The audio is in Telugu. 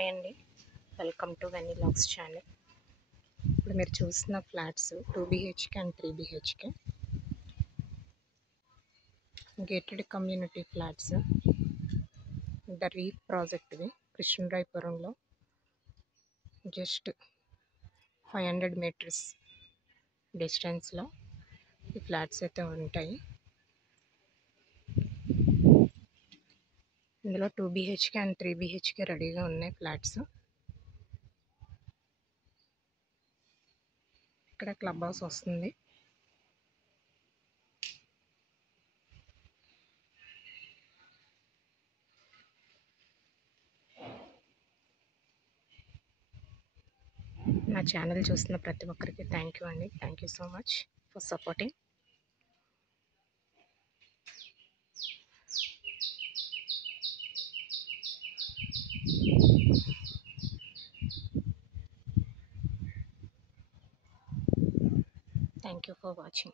హాయ్ అండి, వెల్కమ్ టు వెనీలాగ్స్ ఛానల్. ఇప్పుడు మీరు చూస్తున్న flats 2 BHK and 3 BHK gated community flats. The Reap ప్రాజెక్ట్వి కృష్ణరాయపురంలో. జస్ట్ 500 మీటర్స్ డిస్టెన్స్లో ఈ ఫ్లాట్స్ అయితే ఉంటాయి. ఇందులో 2 BHK అండ్ 3 BHK రెడీగా ఉన్నాయి ఫ్లాట్స్. ఇక్కడ క్లబ్ హౌస్ వస్తుంది. నా ఛానల్ చూస్తున్న ప్రతి ఒక్కరికి థ్యాంక్ యూ అండి. Thank you so much for supporting. Thank you for watching.